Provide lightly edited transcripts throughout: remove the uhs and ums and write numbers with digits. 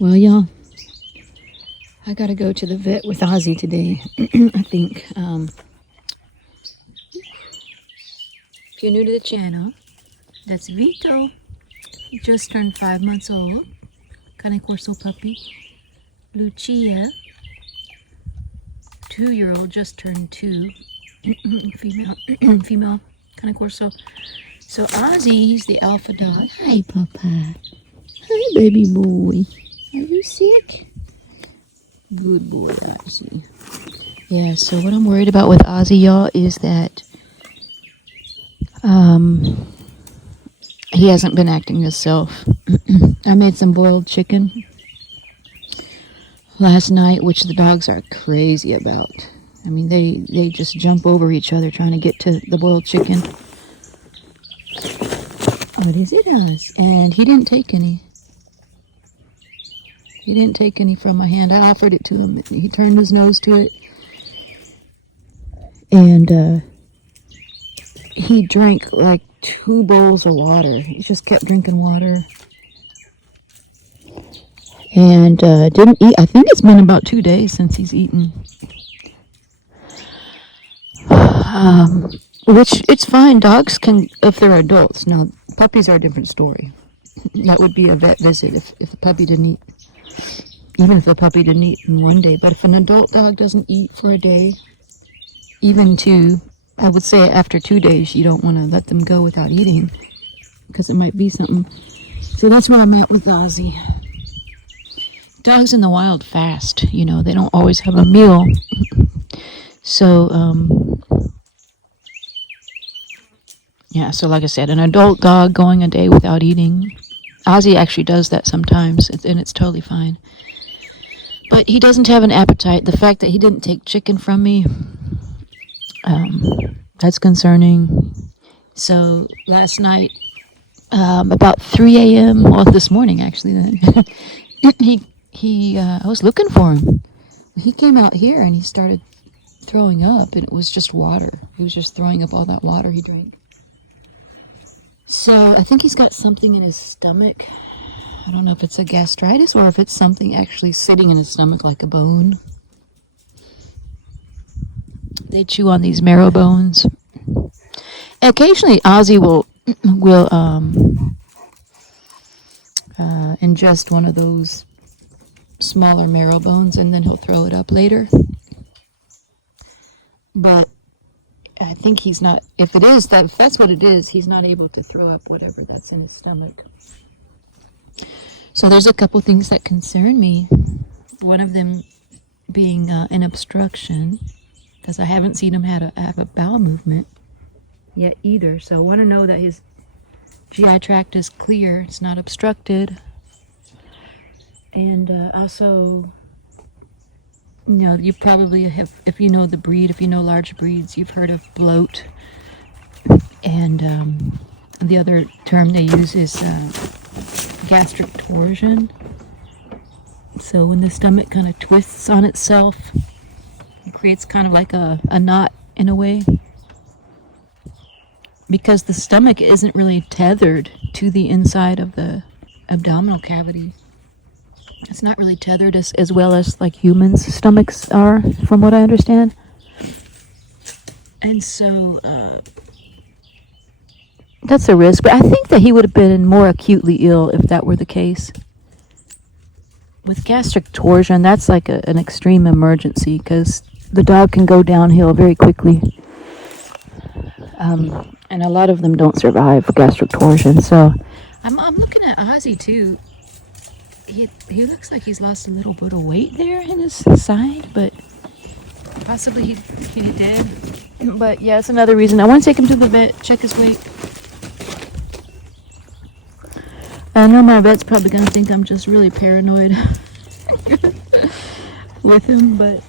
Well, y'all, I gotta go to the vet with Ozzy today. I think, if you're new to the channel, that's Vito. He just turned 5 months old. Cane Corso puppy. Lucia, 2-year-old, just turned 2. female Cane Corso. So Ozzy, he's the alpha dog. Hi, Papa. Hi, baby boy. Are you sick? Good boy, Ozzy. Yeah, so what I'm worried about with Ozzy, y'all, is that he hasn't been acting himself. I made some boiled chicken last night, which the dogs are crazy about. I mean, they just jump over each other trying to get to the boiled chicken. What is it, Oz? And he didn't take any. He didn't take any from my hand. I offered it to him. He turned his nose to it. And he drank like 2 bowls of water. He just kept drinking water. And didn't eat. I think it's been about 2 days since he's eaten. Which, it's fine. Dogs can, if they're adults. Now, puppies are a different story. That would be a vet visit if the puppy didn't eat. Even if the puppy didn't eat in 1 day. But if an adult dog doesn't eat for a day, even 2, I would say after 2 days, you don't want to let them go without eating. Because it might be something. So that's where I'm at with Ozzy. Dogs in the wild fast. You know, they don't always have a meal. So, yeah, so like I said, an adult dog going a day without eating. Ozzy actually does that sometimes, and it's totally fine. But he doesn't have an appetite. The fact that he didn't take chicken from me, that's concerning. So last night, about 3 a.m., well, this morning actually, I was looking for him. He came out here and he started throwing up, and it was just water. He was just throwing up all that water he drank. So I think he's got something in his stomach. I don't know if it's a gastritis or if it's something actually sitting in his stomach like a bone. They chew on these marrow bones. Occasionally Ozzy will ingest one of those smaller marrow bones, and then he'll throw it up later. But I think he's not, if that's what it is, he's not able to throw up whatever that's in his stomach. So there's a couple things that concern me. One of them being an obstruction, because I haven't seen him have a bowel movement yet either. So I want to know that his GI tract is clear, it's not obstructed. And also, you know, you probably have, if you know the breed, if you know large breeds, you've heard of bloat. And the other term they use is gastric torsion. So when the stomach kind of twists on itself, it creates kind of like a knot in a way. Because the stomach isn't really tethered to the inside of the abdominal cavity. It's not really tethered as well as like humans' stomachs are, from what I understand. And so that's a risk. But I think that he would have been more acutely ill if that were the case. With gastric torsion, that's like an extreme emergency, because the dog can go downhill very quickly. And a lot of them don't survive gastric torsion. So I'm looking at Ozzy too. He looks like he's lost a little bit of weight there in his side, but possibly he did. But yeah, it's another reason I want to take him to the vet, check his weight. I know my vet's probably going to think I'm just really paranoid with him, but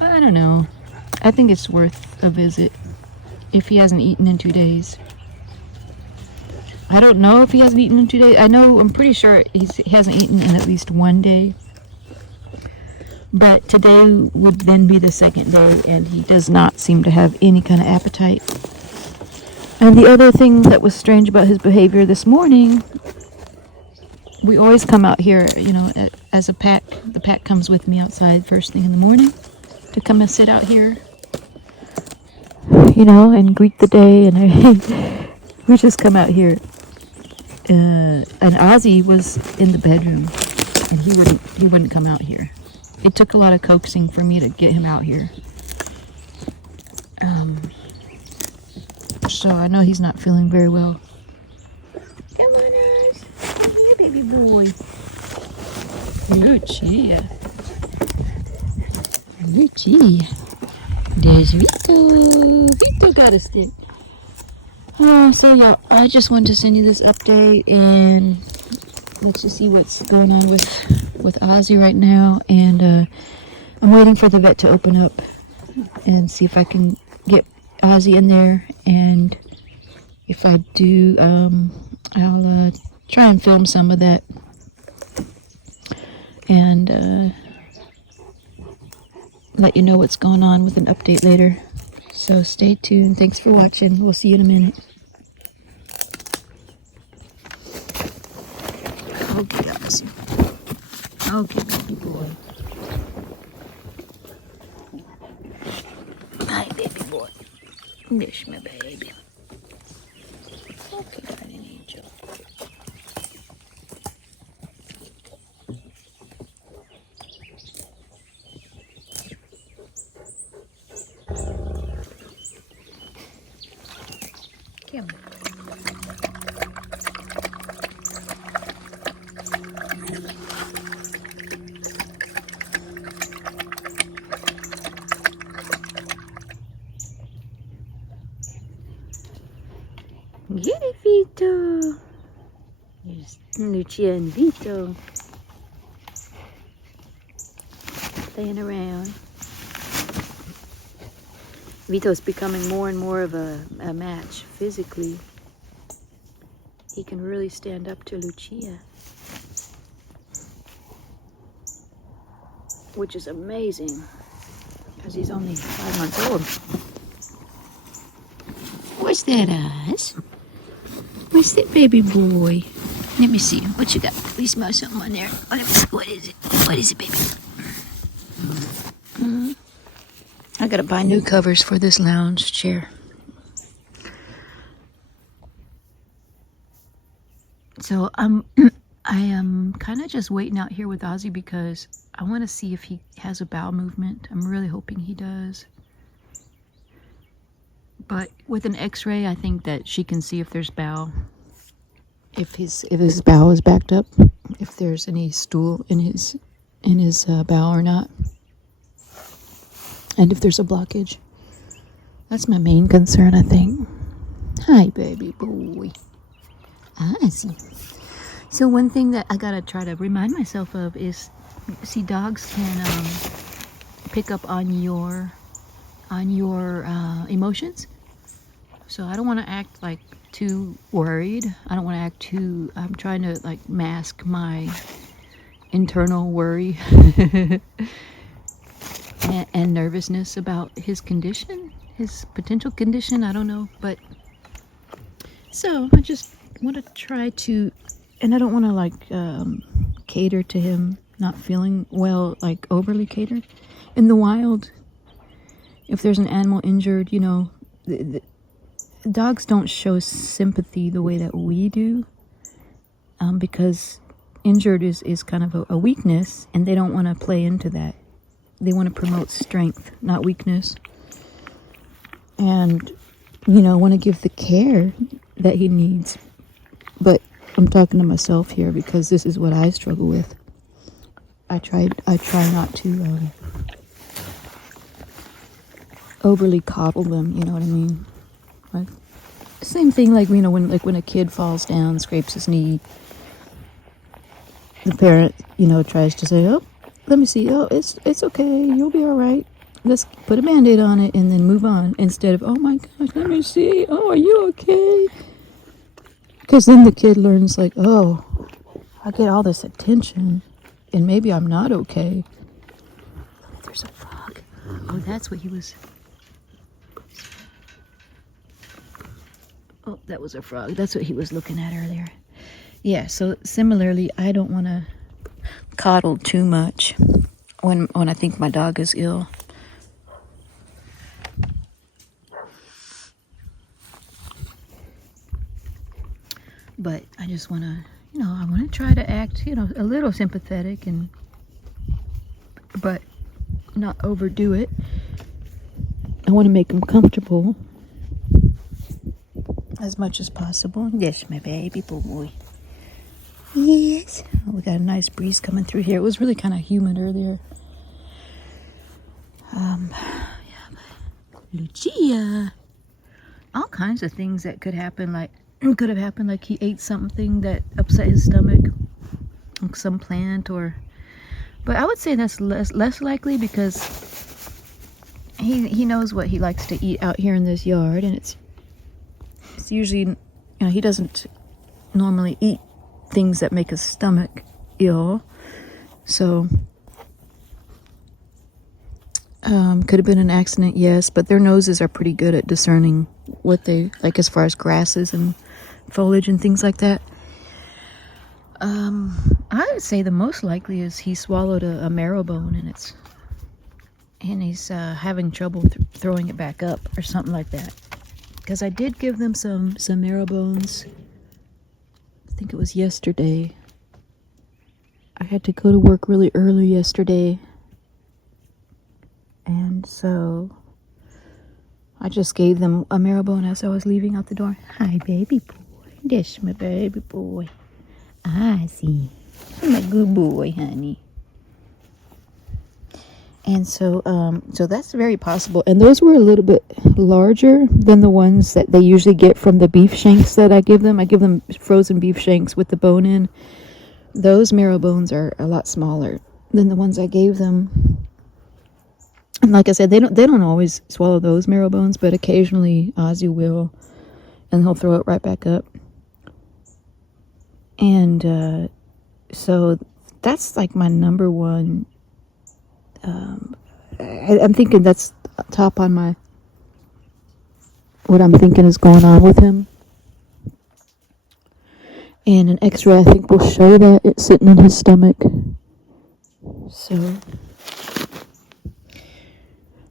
I don't know. I think it's worth a visit if he hasn't eaten in 2 days. I don't know if he hasn't eaten in 2 days. I'm pretty sure he hasn't eaten in at least 1 day. But today would then be the 2nd day, and he does not seem to have any kind of appetite. And the other thing that was strange about his behavior this morning we always come out here, you know, as a pack. The pack comes with me outside first thing in the morning to come and sit out here, you know, and greet the day. And we just come out here. And Ozzy was in the bedroom, and he wouldn't come out here. It took a lot of coaxing for me to get him out here. So I know he's not feeling very well. Come on, Oz. Here, baby boy. Lucia. Lucia. There's Vito. Vito got a stick. So yeah, I just wanted to send you this update and let's just see what's going on with Ozzy right now. And I'm waiting for the vet to open up and see if I can get Ozzy in there. And if I do, I'll try and film some of that and let you know what's going on with an update later. So stay tuned. Thanks for watching. We'll see you in a minute. Okay, Ozzy. Okay, baby boy. Hi, baby boy. There's my baby. Okay, darling angel. Come on. Get it, Vito. There's Lucia and Vito playing around. Vito's becoming more and more of a match physically. He can really stand up to Lucia, which is amazing because he's only 5 months old. What's that, Oz? What's that, baby boy? Let me see. What you got? We smell something on there. Oh, let me see. What is it? What is it, baby? I gotta buy new covers for this lounge chair. So I am kind of just waiting out here with Ozzy because I want to see if he has a bowel movement. I'm really hoping he does. But with an X-ray, I think that she can see if there's bowel, if his bowel is backed up, if there's any stool in his bowel or not, and if there's a blockage. That's my main concern, I think. Hi, baby boy. Awesome. So one thing that I gotta try to remind myself of is, see, dogs can pick up on your emotions. So I don't want to act like too worried. I don't want to act too, I'm trying to like mask my internal worry and nervousness about his condition, his potential condition. I don't know, but so I just want to try to, and I don't want to like cater to him not feeling well, like overly catered. In the wild, if there's an animal injured, you know, dogs don't show sympathy the way that we do, because injured is kind of a weakness, and they don't want to play into that. They want to promote strength, not weakness. And, you know, want to give the care that he needs. But I'm talking to myself here because this is what I struggle with. I try not to overly coddle them, you know what I mean? Like, same thing, like, you know, when a kid falls down, scrapes his knee, the parent, you know, tries to say, oh, let me see, oh, it's okay, you'll be all right. Let's put a Band-Aid on it and then move on, instead of, oh my gosh, let me see, oh, are you okay? Because then the kid learns, like, oh, I get all this attention, and maybe I'm not okay. There's a frog. Oh, that's what he was. Oh, that was a frog. That's what he was looking at earlier. Yeah, so similarly, I don't want to coddle too much when I think my dog is ill. But I just want to, I want to try to act, a little sympathetic but not overdo it. I want to make them comfortable as much as possible. Yes, my baby boy. Yes. Oh, we got a nice breeze coming through here. It was really kind of humid earlier. Lucia. All kinds of things that could have happened, like he ate something that upset his stomach, like some plant, but I would say that's less likely, because he knows what he likes to eat out here in this yard, and it's usually, he doesn't normally eat things that make his stomach ill. So could have been an accident, yes, but their noses are pretty good at discerning what they like as far as grasses and foliage and things like that. I would say the most likely is he swallowed a marrow bone, and he's having trouble throwing it back up or something like that. Because I did give them some marrow bones. I think it was yesterday. I had to go to work really early yesterday, and so I just gave them a marrow bone as I was leaving out the door. Hi, baby boy. This my baby boy. Azie. My good boy, honey. And so that's very possible. And those were a little bit larger than the ones that they usually get from the beef shanks that I give them. I give them frozen beef shanks with the bone in. Those marrow bones are a lot smaller than the ones I gave them. And like I said, they don't always swallow those marrow bones, but occasionally Ozzy will, and he'll throw it right back up. And so that's like my number one. I'm thinking that's top on my, what I'm thinking is going on with him. And an x-ray, I think, will show that it's sitting in his stomach. So,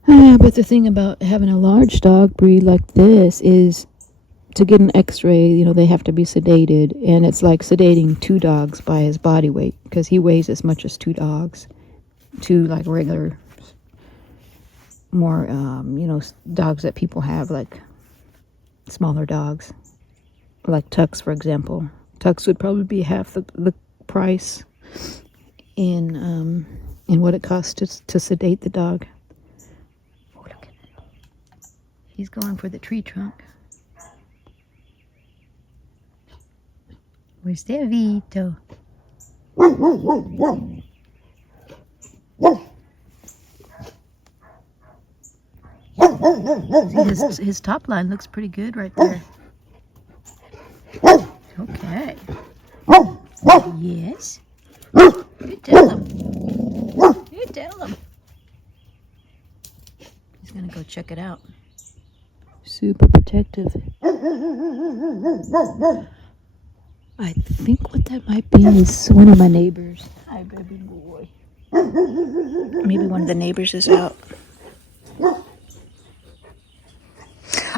but the thing about having a large dog breed like this is, to get an x-ray, they have to be sedated, and it's like sedating 2 dogs by his body weight, because he weighs as much as 2 dogs. 2 like regular, more, dogs that people have, like smaller dogs, like Tux, for example. Tux would probably be half the price in what it costs to sedate the dog. Oh, look at that. He's going for the tree trunk. Where's Devito? See, his top line looks pretty good right there. Okay. Yes. You tell him. You tell him. He's gonna go check it out. Super protective. I think what that might be is one of my neighbors. Hi, baby boy. Maybe one of the neighbors is out.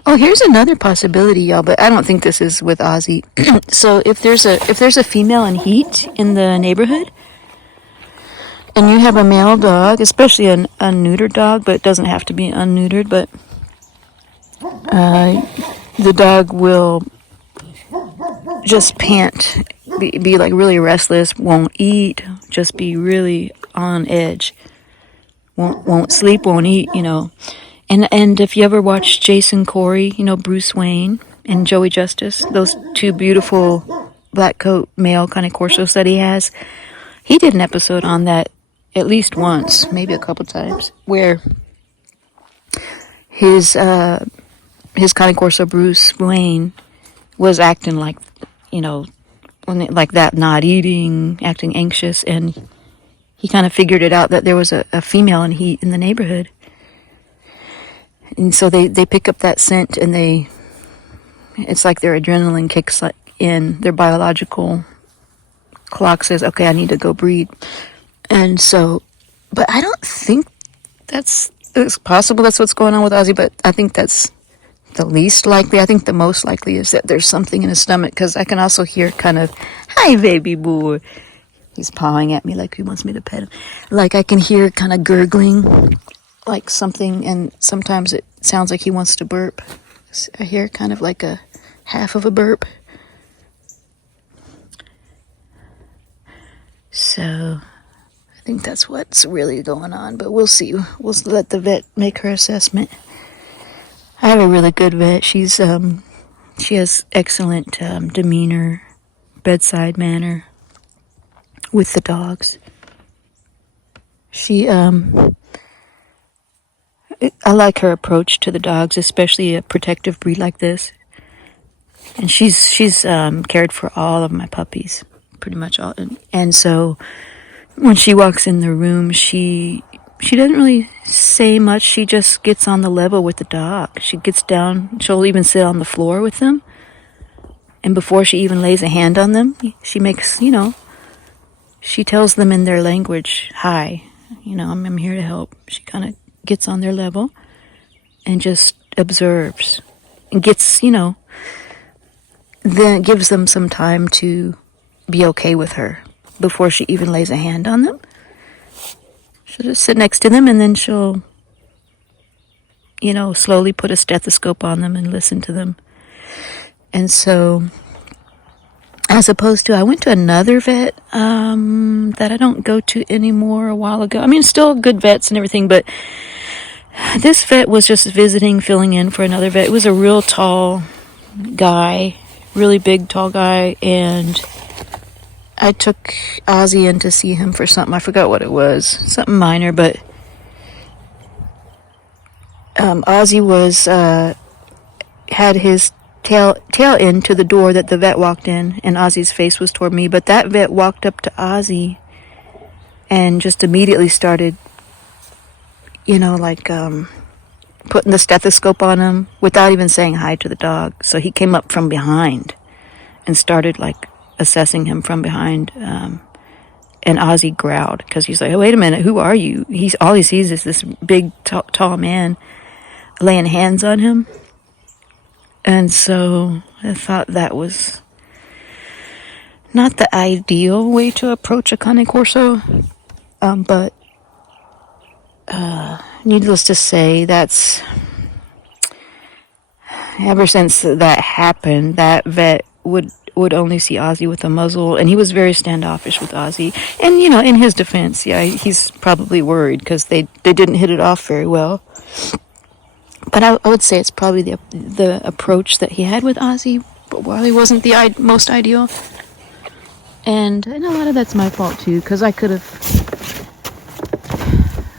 Oh, here's another possibility, y'all, but I don't think this is with Ozzy. So if there's a female in heat in the neighborhood, and you have a male dog, especially an unneutered dog, but it doesn't have to be unneutered, but the dog will just pant, be like really restless, won't eat, just be really on edge, won't sleep, won't eat, And if you ever watched Jason Corey, Bruce Wayne and Joey Justice, those 2 beautiful black coat male Cane Corsos that he has, he did an episode on that at least once, maybe a couple times, where his Cane Corso Bruce Wayne was acting like, like that, not eating, acting anxious, and he kind of figured it out that there was a female in heat in the neighborhood. And so they pick up that scent, and it's like their adrenaline kicks in, their biological clock says, okay, I need to go breed. And so, but I don't think it's possible that's what's going on with Ozzy, but I think that's the least likely. I think the most likely is that there's something in his stomach, because I can also hear kind of, hi, baby boy. He's pawing at me like he wants me to pet him. Like I can hear kind of gurgling, like something, and sometimes it sounds like he wants to burp. I hear kind of like a half of a burp. So I think that's what's really going on, but we'll see. We'll let the vet make her assessment. I have a really good vet. She has excellent demeanor, bedside manner with the dogs. I like her approach to the dogs, especially a protective breed like this. And she's cared for all of my puppies, pretty much all. And so when she walks in the room, she doesn't really say much. She just gets on the level with the dog. She gets down. She'll even sit on the floor with them. And before she even lays a hand on them, she makes, she tells them in their language, hi, I'm here to help. She kind of gets on their level and just observes and gets, then gives them some time to be okay with her before she even lays a hand on them. She'll just sit next to them, and then she'll, slowly put a stethoscope on them and listen to them. And so, as opposed to, I went to another vet that I don't go to anymore a while ago. I mean, still good vets and everything, but this vet was just visiting, filling in for another vet. It was a real tall guy, really big, tall guy, and I took Ozzy in to see him for something. I forgot what it was. Something minor, but Ozzy had his tail into the door that the vet walked in, and Ozzy's face was toward me. But that vet walked up to Ozzy and just immediately started, putting the stethoscope on him without even saying hi to the dog. So he came up from behind and started assessing him from behind. And Ozzy growled because he's like, oh, wait a minute, who are you? All he sees is this big, tall man laying hands on him. And so I thought that was not the ideal way to approach a Cane Corso. But needless to say, that's ever since that happened, that vet would only see Ozzy with a muzzle, and he was very standoffish with Ozzy. And in his defense, yeah, he's probably worried because they didn't hit it off very well. But I would say it's probably the approach that he had with Ozzy, but while he wasn't the most ideal. And a lot of that's my fault too, because I could have.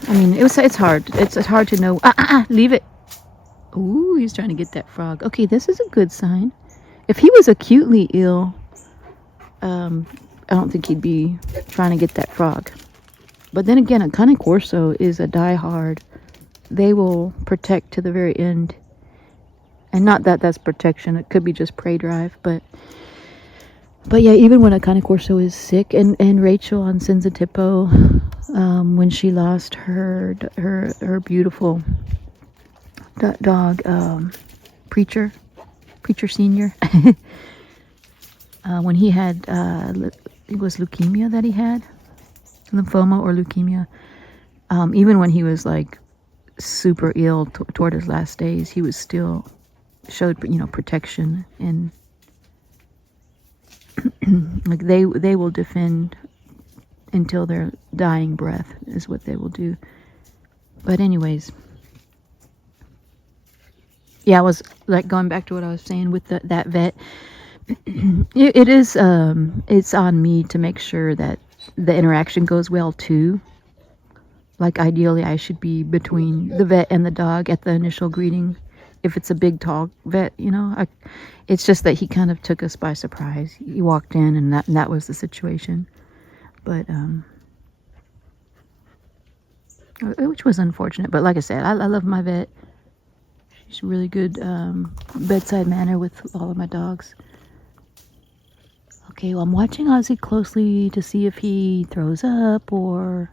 I mean, it's hard. It's hard to know. Leave it. Ooh, he's trying to get that frog. Okay, this is a good sign. If he was acutely ill, I don't think he'd be trying to get that frog. But then again, a Cane Corso is a diehard. They will protect to the very end. And not that that's protection. It could be just prey drive. But yeah, even when a Cane Corso is sick, and Rachel on Senzatipo, when she lost her beautiful dog, Preacher Senior, when he had, it was leukemia that he had, lymphoma or leukemia. Even when he was super ill toward his last days, he was still showed protection, and they will defend until their dying breath is what they will do. But anyways, yeah, I was going back to what I was saying with that vet. It is it's on me to make sure that the interaction goes well too. Ideally, I should be between the vet and the dog at the initial greeting. If it's a big, tall vet, it's just that he kind of took us by surprise. He walked in, and that was the situation. But, which was unfortunate. But like I said, I love my vet. She's really good bedside manner with all of my dogs. Okay, well, I'm watching Ozzy closely to see if he throws up or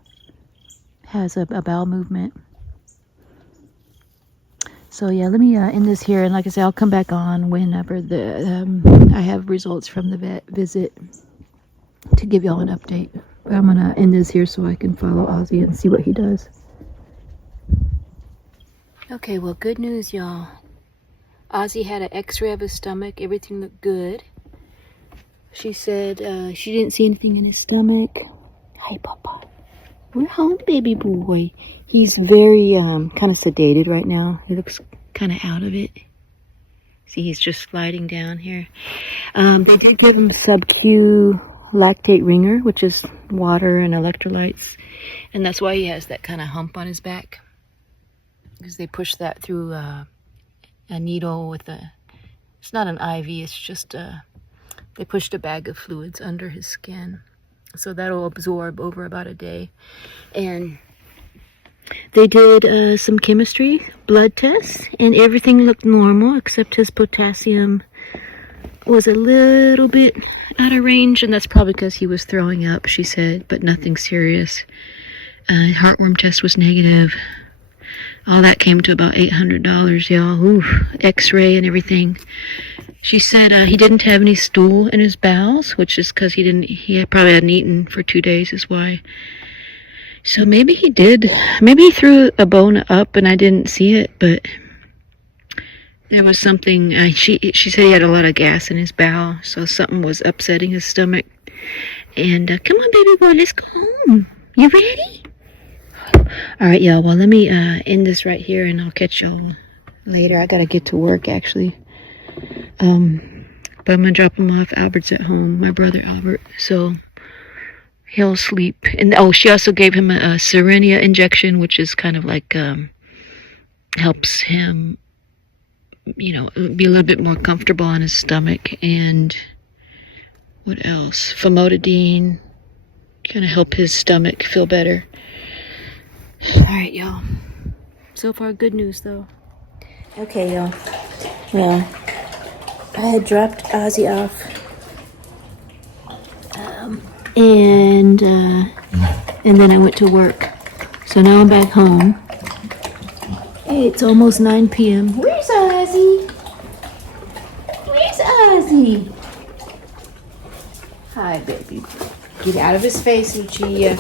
has a bowel movement. So yeah, let me end this here, and like I said, I'll come back on whenever I have results from the vet visit to give y'all an update. But I'm gonna end this here so I can follow Ozzy and see what he does. Okay, well, good news, y'all. Ozzy had an x-ray of his stomach. Everything looked good. She said she didn't see anything in his stomach. Hi, Papa. We're home, baby boy. He's very kind of sedated right now. He looks kind of out of it. See, he's just sliding down here. They did give him sub-Q lactate ringer, which is water and electrolytes. And that's why he has that kind of hump on his back. Because they push that through a needle with a... It's not an IV, it's just they pushed a bag of fluids under his skin. So that'll absorb over about a day. And they did some chemistry, blood tests, and everything looked normal except his potassium was a little bit out of range, and that's probably because he was throwing up, she said, but nothing serious. Heartworm test was negative. All that came to about $800, y'all. Oof, x-ray and everything. She said he didn't have any stool in his bowels, which is because he probably hadn't eaten for 2 days is why. So maybe he did. Maybe he threw a bone up and I didn't see it, but there was something. She said he had a lot of gas in his bowel, so something was upsetting his stomach. And come on, baby boy, let's go home. You ready? All right, y'all. Well, let me end this right here, and I'll catch y'all later. I gotta get to work actually. But I'm gonna drop him off. Albert's at home, my brother Albert, so he'll sleep. And she also gave him a Serenia injection, which is kind of like helps him, be a little bit more comfortable on his stomach. And what else? Famotidine, kind of help his stomach feel better. All right, y'all. So far, good news though. Okay, y'all. Well, I had dropped Ozzy off, and then I went to work. So now I'm back home. Hey, it's almost 9 p.m. Where's Ozzy? Where's Ozzy? Hi, baby. Get out of his face, Lucia. Yeah.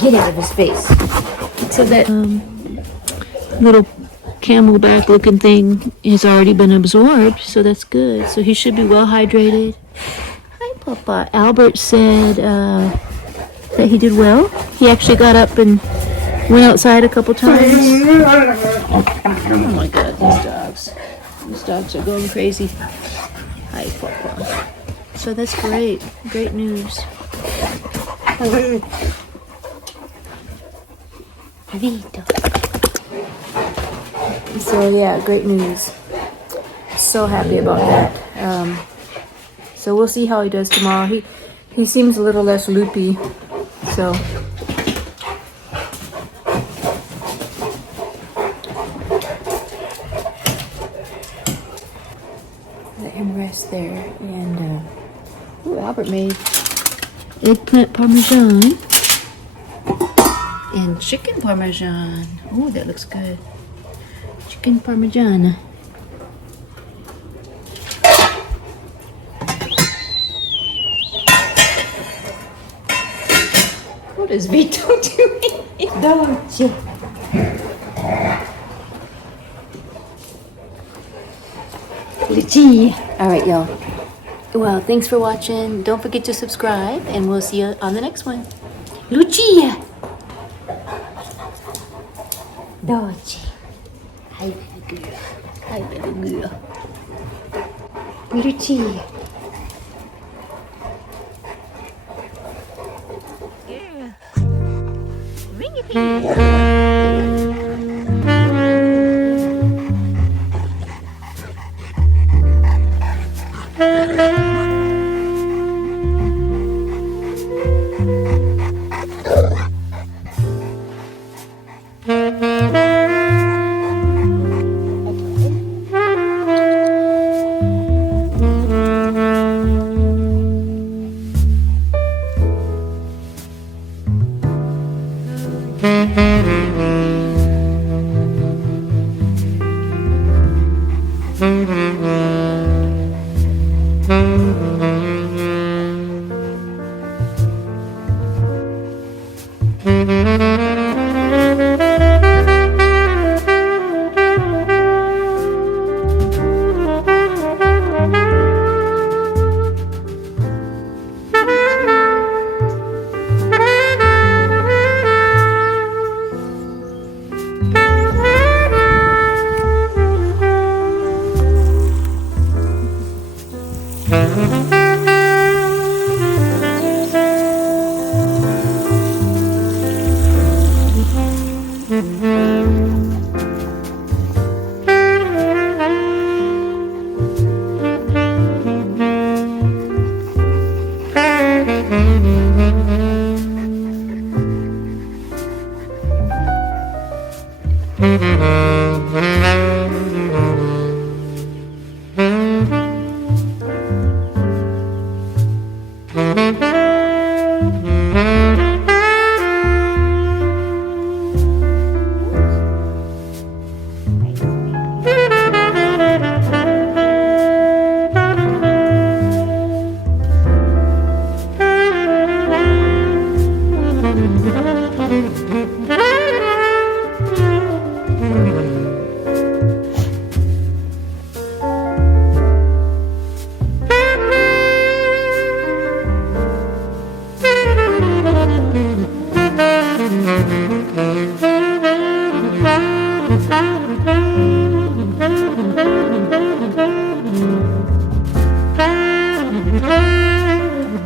Get out of his face. So that little camelback looking thing has already been absorbed, so that's good. So he should be well hydrated. Hi, Papa. Albert said that he did well. He actually got up and went outside a couple times. Oh my God, these dogs. These dogs are going crazy. Hi, Papa. So that's great. Great news. Vito. So yeah, great news. So happy about that. So we'll see how he does tomorrow. He seems a little less loopy. So let him rest there. And Albert made eggplant parmesan and chicken parmesan. Oh, that looks good. Chicken parmesan. What is Vito doing? Dolce. Lucia. All right, y'all. Well, thanks for watching. Don't forget to subscribe, and we'll see you on the next one. Lucia. Dolce. Hi, baby girl. Hi, baby girl. Lucia. Yeah. Ring it.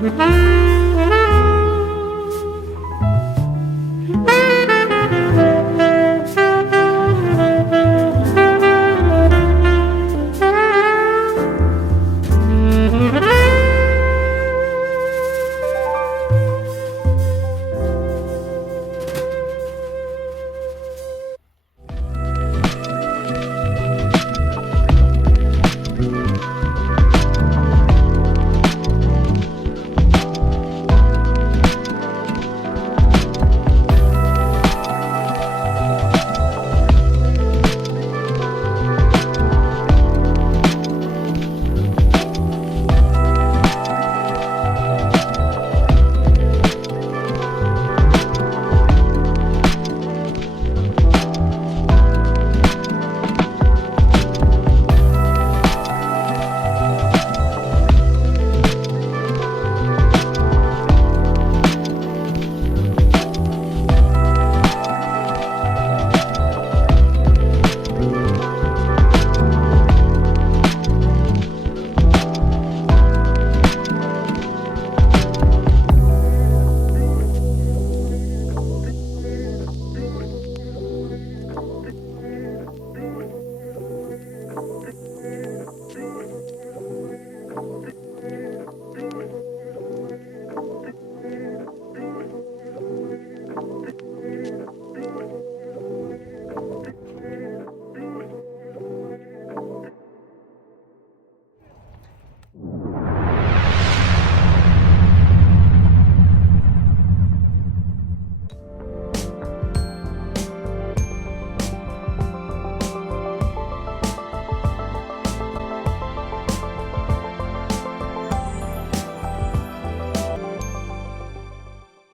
Bye.